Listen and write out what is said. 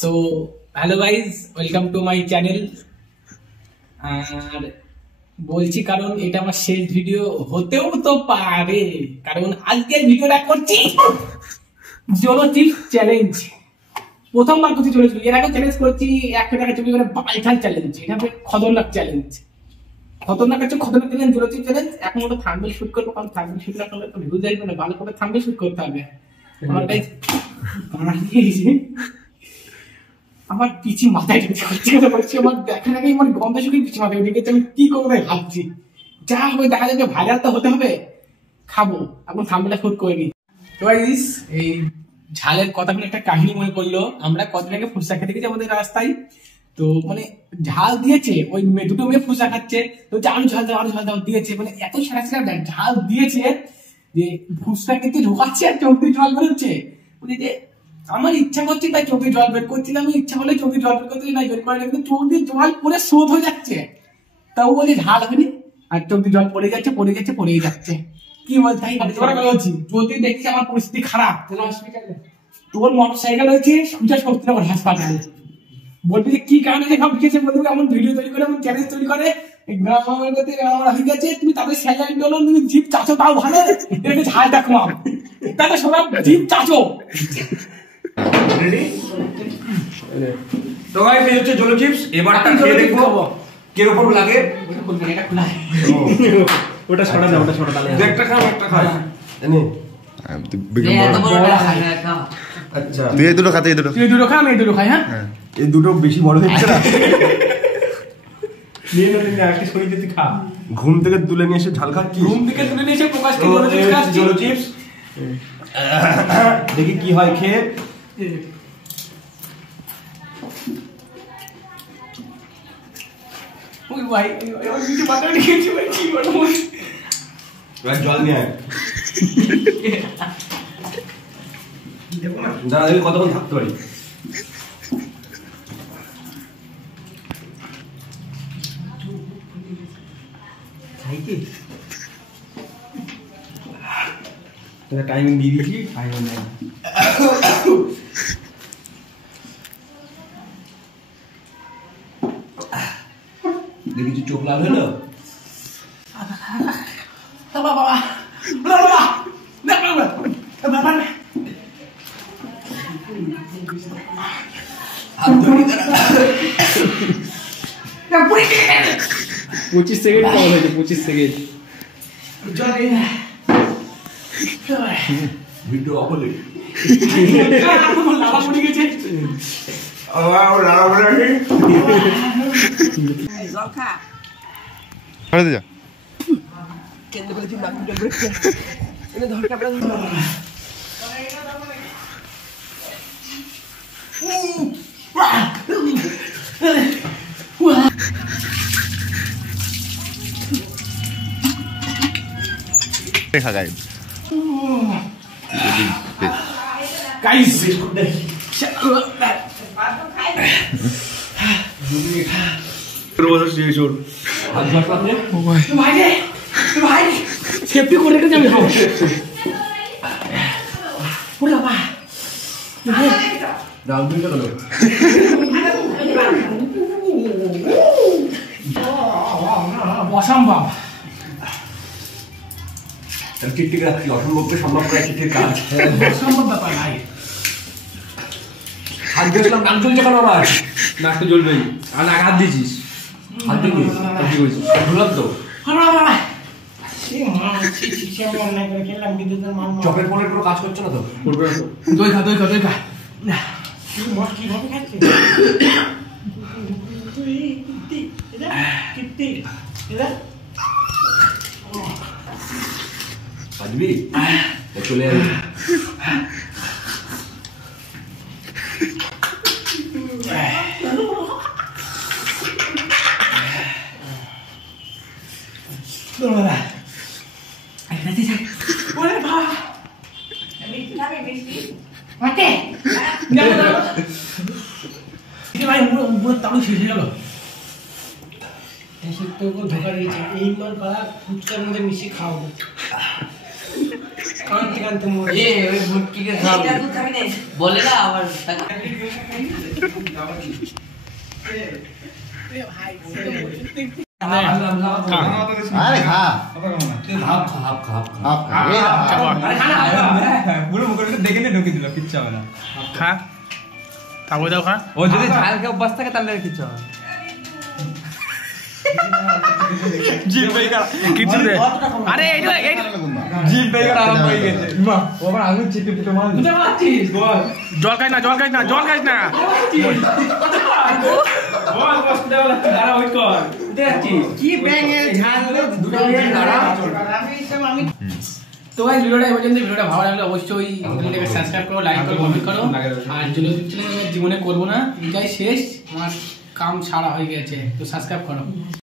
So hello guys, welcome to my channel. আর বলছি কারণ এটা আমার শেষ ভিডিও হতেও তো পারে, কারণ আজকের ভিডিওটা করছি জলচিপ চ্যালেঞ্জ। প্রথমবার করছি জলচিপ, এর আগে চ্যালেঞ্জ করেছি 1 টাকা চুরি করে বালখাল চ্যালেঞ্জ। এটা হবে খতরনাক চ্যালেঞ্জ, খতরনাক চ্যালেঞ্জ, জলচিপ চ্যালেঞ্জ। এখন ওটা থাম্বনেল শুট করবো, কারণ থাম্বনেল শুট না করলে তো ভিউ যাইবে না, ভালো করে থাম্বনেল শুট করতে হবে। আমার গাইজ আমার পিছি মাথায় বলছি, আমার দেখার আগেই আমার গন্ধ শুকিয়ে পিছি মাথায় দেখেছি। আমি কি করবো তাই ভাবছি, যা হবে দেখা যাবে, ভাইরাল তো হতে হবে। খাবো এখন থাম্বনেলটা শুট করে নি। তো গাইস, এই ঝালের কথা মানে একটা কাহিনী মনে পড়লো। আমরা কদিন আগে ফুচকা খেতে গেছি আমাদের রাস্তায়, তো মানে ঝাল দিয়েছে, ওই দুটো মেয়ে ফুচকা খাচ্ছে, তো আরো ঝাল দাও আরো ঝাল দাও দিয়েছে, মানে এত সারা সারা ঝাল দিয়েছে যে ফুচকা খেতে ঢোকাচ্ছে আর চোখ দিয়ে জল বেরোচ্ছে। যে আমার ইচ্ছা করছে তাই চোখে জল বের করছিলাম, আমি ইচ্ছা হলে চোখে জল বের করতে নাই বের করে, কিন্তু চোখ দিয়ে জল পুরো স্রোত হয়ে যাচ্ছে, তাও বলে ঝাল হয়নি, আর চোখ দিয়ে জল পড়ে যাচ্ছে পড়েই যাচ্ছে। কি বলতে বলছি, যদি দেখছি আমার পরিস্থিতি খারাপ, তোর মোটর সাইকেল হয়েছে সুজা শক্তিনগর হাসপাতালে, বলবি যে কি কারণে সব লিখেছে, বলবি এমন ভিডিও তৈরি করে, এমন চ্যালেঞ্জ তৈরি করে, আমরা হয়ে গেছে, তুমি তাদের স্যালারি বলো, তুমি জিপ চাচো তাও ভালো, এটা ঝালটা কম, তাদের সবাই জিপ চাচো। তো গাইস, এই হচ্ছে জলো চিপস। এবারটা খেয়ে দেখবো কিরকম লাগে। ওটা ছড়া দাও, ওটা ছড়া দাও। একটা খাও, একটা খাও। এনে আচ্ছা, তুই এই দুটো খাতে, এই দুটো তুই দুটো খা, আমি এই দুটো খাই। হ্যাঁ, এই দুটো বেশি বড় হচ্ছে না। নিয়ে নিয়ে আজকে শরীর যদি খা। ঘুম থেকে তুলে নিয়ে এসে ঝাল খাচ্ছিস? ঘুম থেকে তুলে নিয়ে এসে প্রকাশকে জলো চিপস দেখি কি হয় খেয়ে। ওই ভাই ওই কিছু বাতা লিখেছি ভাই, কি বলবো, জল নিয়ে আয়। দাঁড়া দেখি কতক্ষণ থাকতে পারি। টাইমিং দিয়ে দিয়েছি, দেখেছি চোখ লাল হলো। পঁচিশ সেকেন্ড কম হয়েছে, 25 সেকেন্ড। ভিডিও অপলে লাভা পড়ে গেছে। সেফটি করে রেখে যাবে। অসম্ভব টিকটিক রাখছি, অসম্ভবকে সম্ভব করা টিকটিক কাজ। অসম্ভব ব্যাপার নাই। হাত দিয়েছিলাম, নাক জ্বলছে কেন আমার? নাকটা জ্বলবেই, আর নাক হাত দিয়েছিস, হাত দিয়ে কি করেছিস? ধুলাম তো। চকের পরে পুরো কাজ করছে না তো? করবে না তো? দই খা, দই খা, দই খা। আসবি চলে যাবি। ভাই তাহলে শেষ হয়ে গেল। ধোকা লাগিয়েছে এইবার পাড়া ফুচকার মধ্যে মিশিয়ে খাওয়াবো কান্তি কান্তি মোড় ওই ভুটকিকে খাবো বলে না আবার আরে খা পুরো মুখে দেখে নিয়ে ঢুকে দিল কিচ্ছু হবে না খা তারপরে দাও খা ও যদি ঝাল খেয়ে অভ্যাস থাকে তাহলে কিচ্ছু হবে না জিম বেকার কিছু দে আরে এই জিম বেকার আরম্ভ হয়ে গেছে মা ও আবার আঙুল চেটে পুটে মার জল খাই না জল খাই না জল খাই না কি ব্যাঙে ঝাল দুটো দাঁড়া তো ভাই ভিডিওটা এই পর্যন্ত ভিডিওটা ভালো লাগলে অবশ্যই চ্যানেলটাকে সাবস্ক্রাইব করো লাইক করো কমেন্ট করো আর যদি চ্যানেল জীবনে করবো না এটাই শেষ আমার কাম ছাড়া হয়ে গেছে তো সাবস্ক্রাইব করো